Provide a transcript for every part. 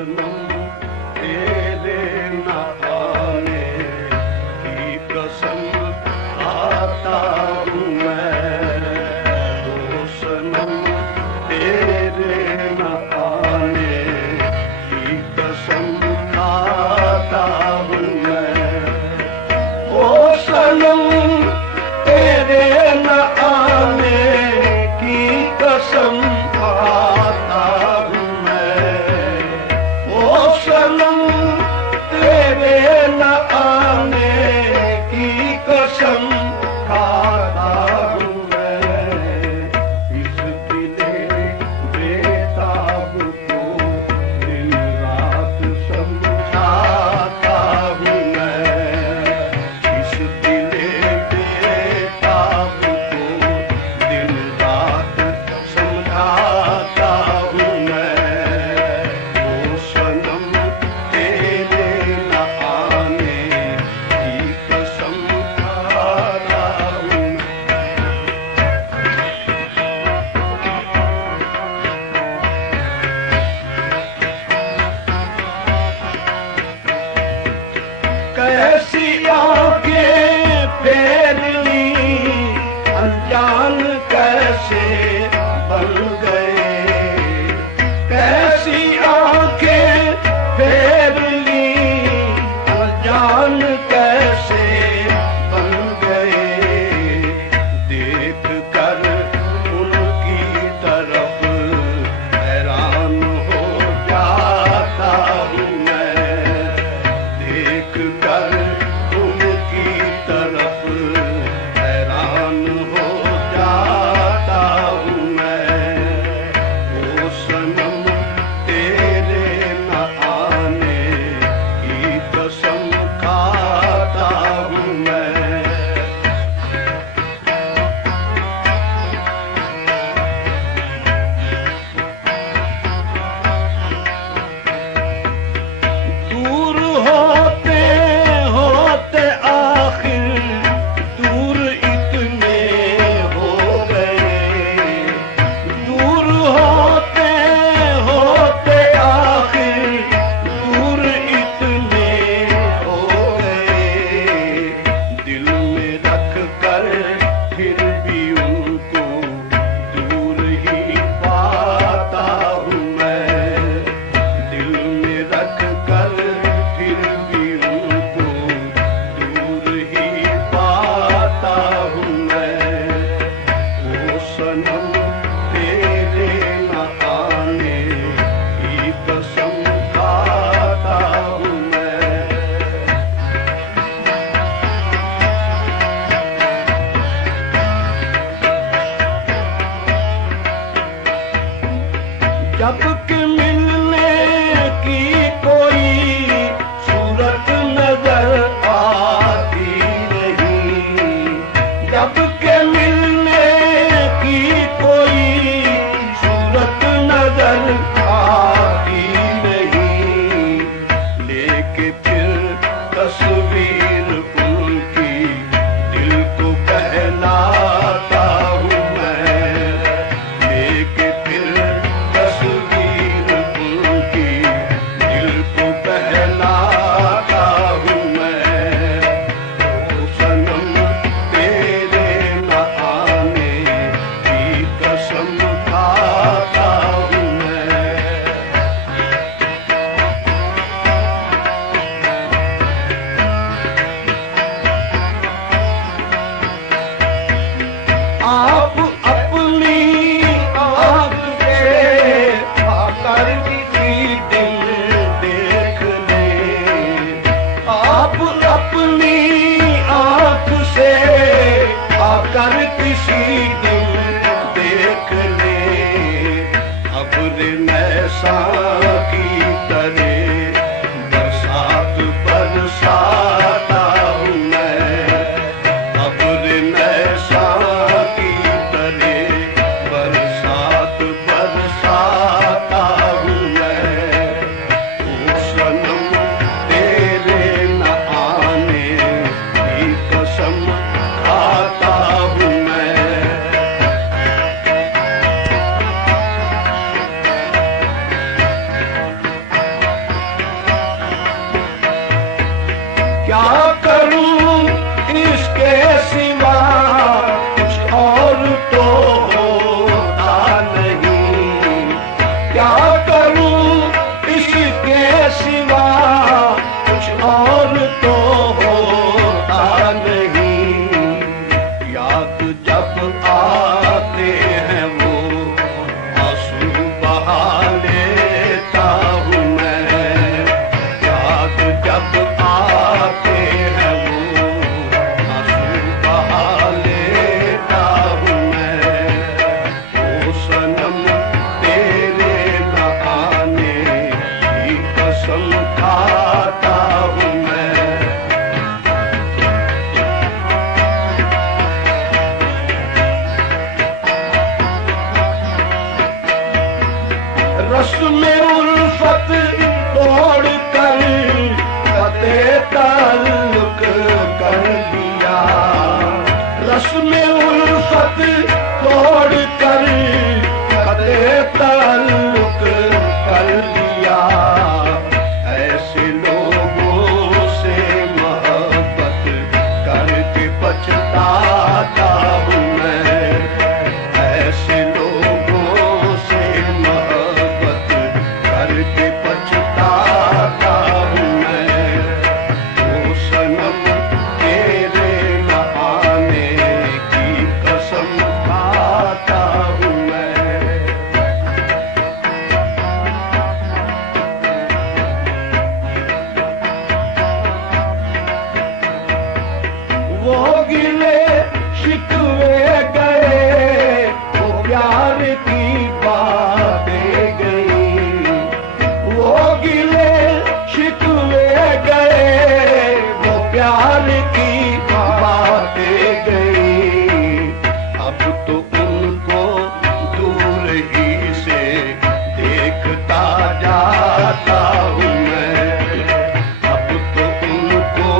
सनम तेरे न आने की कसम खाता हूँ मैं। ओ सनम तेरे न आने की कसम खाता हूँ मैं। ओ सनम तेरे न आने की कसम खाता हूँ मैं। ओ सनम तेरे न आने की कसम खाता हूँ मैं। इस दिले बेताब को दिन रात समझाता हूँ मैं। इस दिले बेताब को दिन रात समझाता हूँ मैं। ओ सनम तेरे न आने की कसम खाता हूँ मैं। कैसी आंखें फेर ली अनजान कैसे बन गए। कैसी आंखें फेर ली अनजान कैसे बन गए। देख कर उनकी तरफ हैरान हो जाता हूँ मैं। देख कर उनकी तरफ हैरान हो जाता हूँ मैं। ओ सनम तेरे न आने की कसम खाता हूँ मैं। दूर होते होते आखिर दूर इतने हो गए। दूर होते होते आखिर दूर इतने हो गए। दिल में रख कर फिर भी उनको दूर ही पाता हूँ मैं। दिल में रख कर फिर भी उनको दूर ही पाता हूँ मैं। ओ सनम तेरे न आने की कसम खाता हूँ मैं। जब कि मिलने की कोई सूरत नजर आती नहीं। जब कि मिलने की कोई सूरत नजर आती नहीं। लेके फिर तस्वीर उनकी दिल को बहलाता हूँ मैं। लेके फिर तस्वीर ताल्लुक कर लिया। ऐसे लोगों से मोहब्बत करके पछताता हूँ मैं। ऐसे लोगों से मोहब्बत करके पछताता हूँ मैं। ओ सनम तेरे न आने की कसम खाता हूँ मैं। वो गिले शिकवे गए, वो प्यार की बातें गई। वो गिले शिकवे गए, वो प्यार की बातें गई। अब तो उनको दूर ही से देखता जाता हूँ मैं। अब तो उनको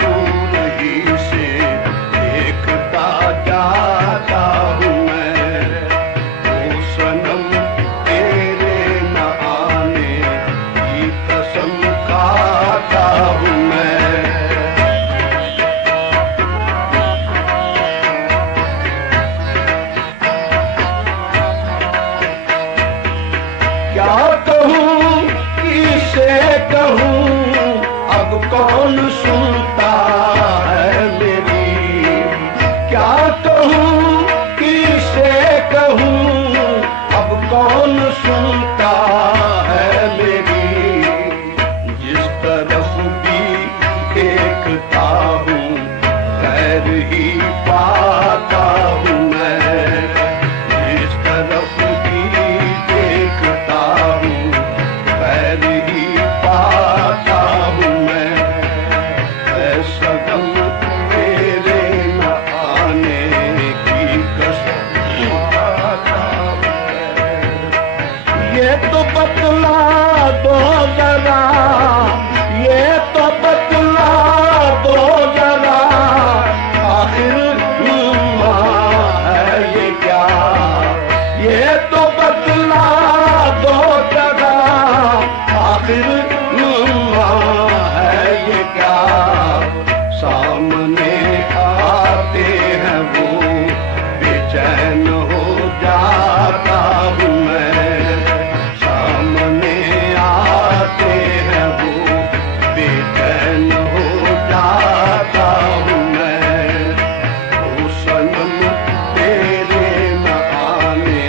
दूर ही से देखता जाता हूँ मैं। ओ सनम तेरे न आने की कसम खाता हूँ मैं। क्या कहूँ किसे कहूँ, अब कौन सुनता है मेरी। क्या कहूँ किसे कहूँ, अब कौन सुनता है मेरी। जिस तरफ भी देखता हूँ खैर ही पाता हूँ मैं। जिस तरफ भी देखता हूँ खैर ही पाता हूँ मैं। ऐसा गम तेरे न आने की कसम खाता हूँ मैं। ये तो बतला दो जरा, ये तो बतला दो जरा, आखिर है ये क्या। ये तो बतला दो जरा, आखिर है ये क्या। सामने आते हैं वो बेचैन हो जाता हूँ मैं। सामने आते हैं वो बेचैन हो जाता हूँ मैं। ओ सनम तेरे न आने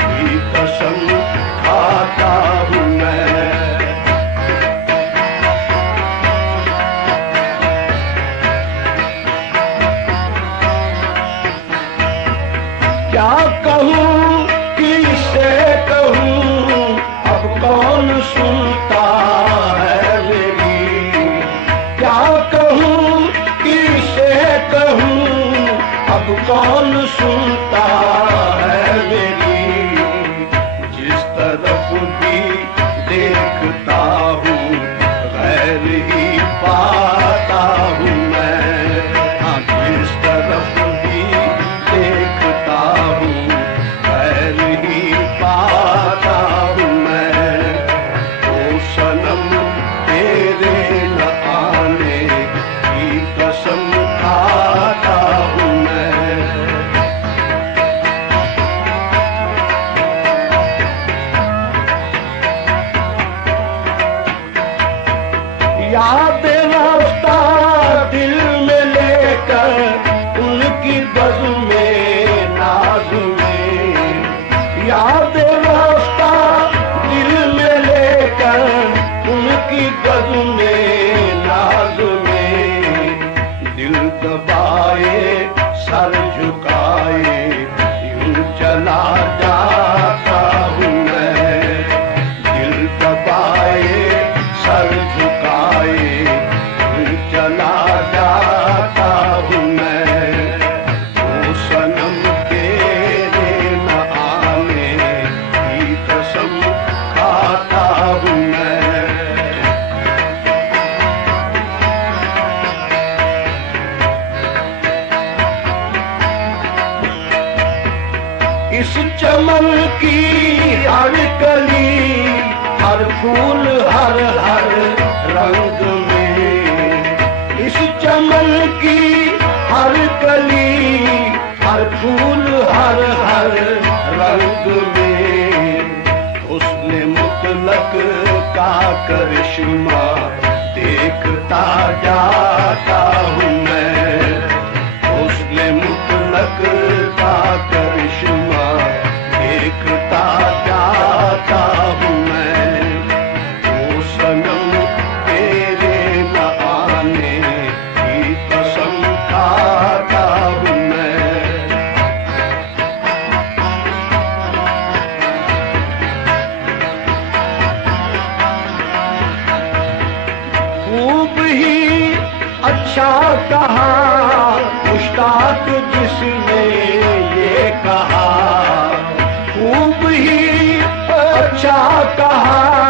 की कसम खाता हूँ मैं। क्या कहूँ किसे कहूँ, अब कौन सुनता है मेरी। क्या कहूँ किसे कहूँ, अब कौन सुनता है मेरी। जिस तरफ भी देखता हूँ गैर ही पाता हूँ मैं। हाँ, जिस तरफ भी देखता हूँ खैर ही पाता हूँ मैं। ओ सनम तेरे न आने की कसम खाता हूँ मैं। याद रास्ता दिल में लेकर उनकी बज़्म में नाज में। याद रास्ता दिल में लेकर उनकी बज़्म में नाज में। दिल दबाए सर झुकाए यूं चला जाता हूँ मैं। दिल दबाए सर झुकाए यूं चला जाता हूँ मैं। ओ सनम तेरे न आने की की हर कली, हर फूल हर हर रंग में, इस चमन की हर कली, हर फूल हर हर रंग में, हुस्न मुतलक का करिश्मा देखता जाता हूँ मैं, हुस्न मुतलक का करिश्मा देखता जाता हूँ मैं। ओ सनम तेरे न आने की कसम खाता हूँ मैं। खूब ही अच्छा कहा मुश्ताक जिसने ये कहा, खूब ही अच्छा कहा